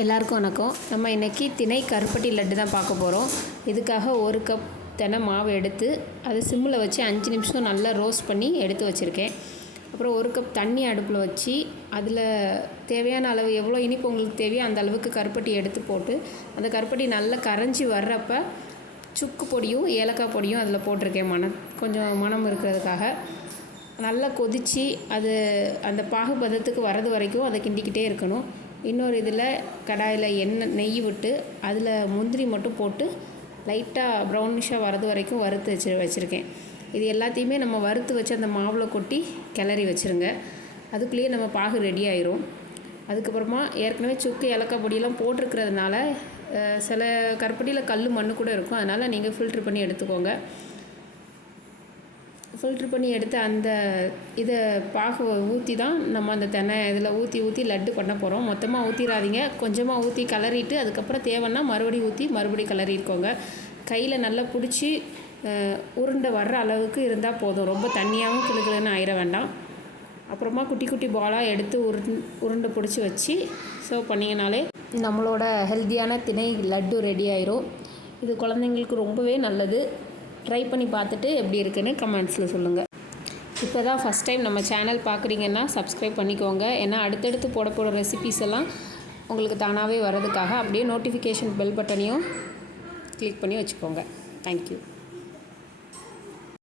எல்லாருக்கும் வணக்கம். நம்ம இன்றைக்கி திணை கருப்பட்டி லட்டு தான் பார்க்க போகிறோம். இதுக்காக 1 கப் தினை மாவு எடுத்து அது சிம்மில் வச்சு 5 நிமிஷம் நல்லா ரோஸ்ட் பண்ணி எடுத்து வச்சுருக்கேன். அப்புறம் 1 கப் தண்ணி அடுப்பில் வச்சு அதில் தேவையான அளவு எவ்வளோ இனிப்பு உங்களுக்கு தேவையோ அந்த அளவுக்கு கருப்பட்டி எடுத்து போட்டு அந்த கருப்பட்டி நல்லா கரைஞ்சி வர்றப்போ சுக்கு பொடியும் ஏலக்காய் பொடியும் அதில் போட்டிருக்கேன். கொஞ்சம் மணம் இருக்கிறதுக்காக நல்லா கொதித்து அது அந்த பாகுபதத்துக்கு வர்றது வரைக்கும் அதை கிண்டிக்கிட்டே இருக்கணும். இன்னொரு இதில் கடாயில் நெய் விட்டு அதில் முந்திரி மட்டும் போட்டு லைட்டாக ப்ரௌனிஷாக வர்றது வரைக்கும் வறுத்து வச்சுருக்கேன். இது எல்லாத்தையுமே நம்ம வறுத்து வச்சு அந்த மாவில் கொட்டி கிளறி வச்சுருங்க. அதுக்குள்ளேயே நம்ம பாகு ரெடி ஆயிரும். அதுக்கப்புறமா ஏற்கனவே சுக்கு ஏலக்காய் பொடியெல்லாம் போட்டிருக்கிறதுனால சில கருப்பட்டியில் கல் மண் கூட இருக்கும். அதனால் நீங்கள் ஃபில்ட்ரு பண்ணி எடுத்துக்கோங்க. ஃபில்ட்ரு பண்ணி எடுத்து அந்த இதை பாகு ஊற்றி தான் நம்ம அந்த தென்னை இதில் ஊற்றி லட்டு பண்ண போகிறோம். மொத்தமாக ஊற்றிடாதீங்க, கொஞ்சமாக ஊற்றி கிளறிட்டு அதுக்கப்புறம் தேவைன்னா மறுபடியும் கிளறிக்கோங்க. கையில் நல்லா பிடிச்சி உருண்டை வர்ற அளவுக்கு இருந்தால் போதும். ரொம்ப தண்ணியாகவும் கிளுகிளுன்னு ஆயிட வேண்டாம். அப்புறமா குட்டி குட்டி பாலாக எடுத்து உருண்டை பிடிச்சி வச்சு சர்வ் பண்ணிங்கனாலே நம்மளோட ஹெல்த்தியான திணை லட்டு ரெடி ஆயிரும். இது குழந்தைங்களுக்கு ரொம்பவே நல்லது. ட்ரை பண்ணி பார்த்துட்டு எப்படி இருக்குன்னு கமெண்ட்ஸில் சொல்லுங்கள். இப்போ தான் ஃபஸ்ட் டைம் நம்ம சேனல் பார்க்குறீங்கன்னா சப்ஸ்கிரைப் பண்ணிக்கோங்க. ஏன்னா அடுத்தடுத்து போட ரெசிபீஸ் எல்லாம் உங்களுக்கு தானாகவே வர்றதுக்காக அப்படியே நோட்டிஃபிகேஷன் பெல் பட்டனையும் கிளிக் பண்ணி வச்சுக்கோங்க. தேங்க்யூ.